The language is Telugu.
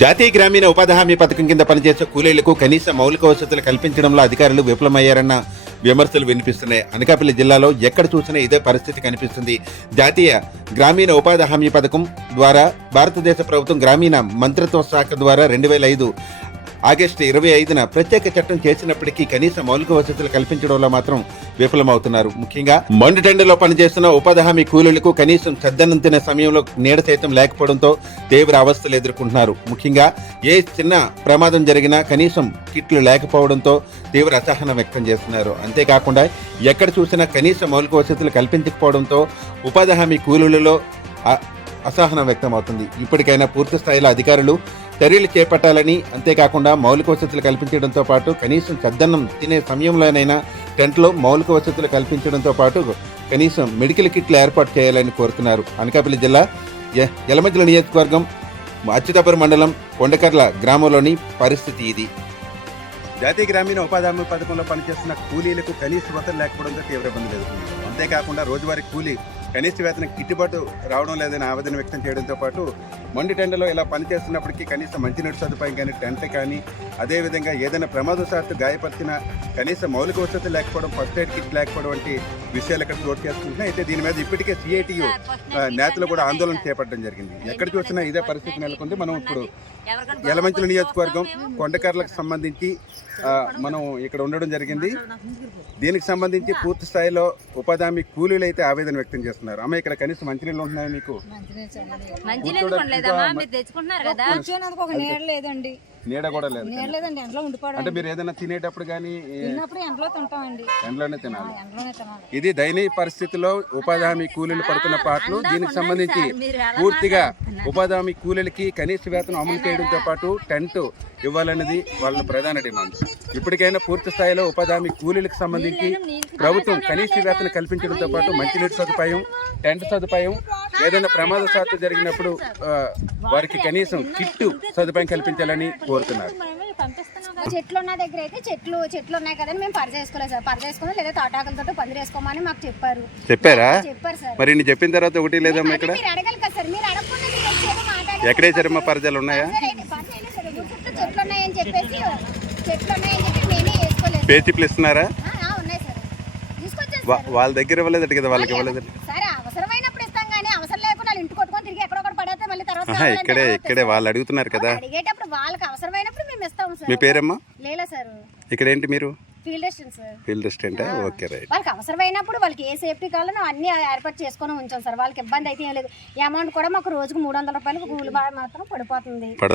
జాతీయ గ్రామీణ ఉపాధి హామీ పథకం కింద పనిచేసే కూలీలకు కనీస మౌలిక వసతులు కల్పించడంలో అధికారులు విఫలమయ్యారన్న విమర్శలు వినిపిస్తున్నాయి. అనకాపల్లి జిల్లాలో ఎక్కడ చూసినా ఇదే పరిస్థితి కనిపిస్తుంది. జాతీయ గ్రామీణ ఉపాధి హామీ పథకం ద్వారా భారతదేశ ప్రభుత్వం గ్రామీణ మంత్రిత్వ శాఖ ద్వారా రెండు వేల ఐదు ఆగస్టు ఇరవై ఐదున ప్రత్యేక చట్టం చేసినప్పటికీ కనీస మౌలిక వసతులు కల్పించడంలో మాత్రం విఫలమవుతున్నారు. ముఖ్యంగా మండుటెండలో పనిచేస్తున్న ఉపాధి హామీ కూలీలకు కనీసం చద్దన్నం తినే సమయంలో నీడ సైతం లేకపోవడంతో తీవ్ర అవస్థలు ఎదుర్కొంటున్నారు. ముఖ్యంగా ఏ చిన్న ప్రమాదం జరిగినా కనీసం కిట్లు లేకపోవడంతో తీవ్ర అసహనం వ్యక్తం చేస్తున్నారు. అంతేకాకుండా ఎక్కడ చూసినా కనీస మౌలిక వసతులు కల్పించకపోవడంతో ఉపాధి హామీ కూలీలలో అ- అసహనం వ్యక్తమవుతుంది. ఇప్పటికైనా పూర్తి స్థాయిలో అధికారులు చర్యలు చేపట్టాలని అంతేకాకుండా మౌలిక వసతులు కల్పించడంతో పాటు కనీసం చద్దన్నం తినే సమయంలోనైనా టెంట్లో మౌలిక వసతులు కల్పించడంతో పాటు కనీసం మెడికల్ కిట్లు ఏర్పాటు చేయాలని కోరుతున్నారు. అనకాపల్లి జిల్లా ఎ- నియోజకవర్గం అచ్యుతాపురం మండలం కొండకర్ల గ్రామంలోని పరిస్థితి ఇది. జాతీయ గ్రామీణ ఉపాధి హామీ పథకంలో పనిచేస్తున్న కూలీలకు కనీస వేతనం లేకపోవడంతో తీవ్ర ఇబ్బంది ఎదుర్కొంటున్నారు. అంతేకాకుండా రోజువారీ కూలీ కనీస వేతనం గిట్టుబాటు రావడం లేదని ఆవేదన వ్యక్తం చేయడంతో పాటు మొండి టెండలో ఇలా పనిచేస్తున్నప్పటికీ కనీసం మంచినీటి సదుపాయం కానీ టెంట్ కానీ అదేవిధంగా ఏదైనా ప్రమాదశాత్తు గాయపరిచిన కనీస మౌలిక వసతులు లేకపోవడం ఫస్ట్ ఎయిడ్ కిట్ లేకపోవడం వంటి విషయాలు ఇక్కడ చోటు చేసుకుంటున్నాయి. అయితే దీని మీద ఇప్పటికే సిఐటియు నేతలు కూడా ఆందోళన చేపట్టడం జరిగింది. ఎక్కడ చూసినా ఇదే పరిస్థితి నెలకొంది. మనం ఇప్పుడు యలమంచిల నియోజకవర్గం కొండకర్లకు సంబంధించి మనం ఇక్కడ ఉండడం జరిగింది. దీనికి సంబంధించి పూర్తి స్థాయిలో ఉపాధి కూలీలు అయితే ఆవేదన వ్యక్తం చేస్తున్నారు. అమ్మ ఇక్కడ కనీసం మంచినీళ్ళు ఉంటున్నాయి మీకు? మంచినీళ్ళు కొనలేదమ్మా మీరు తెచ్చుకుంటున్నారు కదా. కూర్చోనందుకు ఒక నీడ లేదండి. నీడ కూడా లేదు నీడ లేదండి ఎండలో ఉండిపోవడం. అంటే మీరు ఏదైనా తినేటప్పుడు కానీ తిన్నప్పుడు ఎండలో తింటామండి. ఎండలోనే తినాలి. ఎండలోనే తినాలి. ఇది దయనీయ పరిస్థితిలో ఉపాధి హామీ కూలీలు పడుతున్న పాటలు దీనికి సంబంధించి పూర్తిగా ఉపాధి హామీ కూలీలకి కనీస వేతనం అమలు చేయడంతో పాటు టెంట్ ఇవ్వాలన్నది వాళ్ళ ప్రధాన డిమాండ్. ఇప్పటికైనా పూర్తి స్థాయిలో ఉపాధి హామీ కూలీలకు సంబంధించి ప్రభుత్వం కనీస వేతనం కల్పించడంతో పాటు మంచినీటి సదుపాయం టెంట్ సదుపాయం ఏదైనా ప్రమాదశాత్తు జరిగినప్పుడు ఆ, వారికి కనీసం కిట్టు సదుపాయం కల్పించాలని కోరుతున్నారు. చెట్లు ఉన్న దగ్గర అయితే చెట్లు చెట్లు ఉన్నాయి కదని మేము పరద వేసుకోలేదు సార్. పరద వేసుకుని లేదా తాటాకులతో పందిరి వేసుకోమని మాకు చెప్పారు. చెప్పారా? చెప్పారు సార్. మరి నేను చెప్పిన తర్వాత ఒకటి లేదమ్మా ఇక్కడ? మీరు అడగాలి కదా సార్. మీరు అడగకుండా ఎక్కడేసారమ్మా పరదాలు ఉన్నాయా? చెట్లు ఉన్నాయని చెప్పేసి చెట్లు ఉన్నాయని చెప్పి మేమే వేసుకోలేదు పేచీలు ఇస్తున్నారా? వాళ్ళ దగ్గర ఇవ్వలేదట కదా వాళ్ళకి ఇవ్వలేదట ఇక్కడే ఇక్కడే వాళ్ళు అడుగుతున్నారు కదా. అడిగేటప్పుడు వాళ్ళకి అవసరమైనప్పుడు మేము ఇస్తాము మీ సార్ పేరమ్మా? లేలా సార్. ఇక్కడ ఏంటి మీరు? Field assistant sir. ఫీల్డ్ రెస్టారెంటా ఓకే రైట్. వాళ్ళకి అవసరమైనప్పుడు వాళ్ళకి ఏ సేఫ్టీ కావాలో అన్ని ఏర్పాటు చేసుకొని ఉంచాం సార్. వాళ్ళకి ఇబ్బంది అయితే ఏం లేదు. అమౌంట్ కూడా మాకు రోజుకు మూడు వందల రూపాయలకు కూలి బాగా మాత్రం పడిపోతుంది.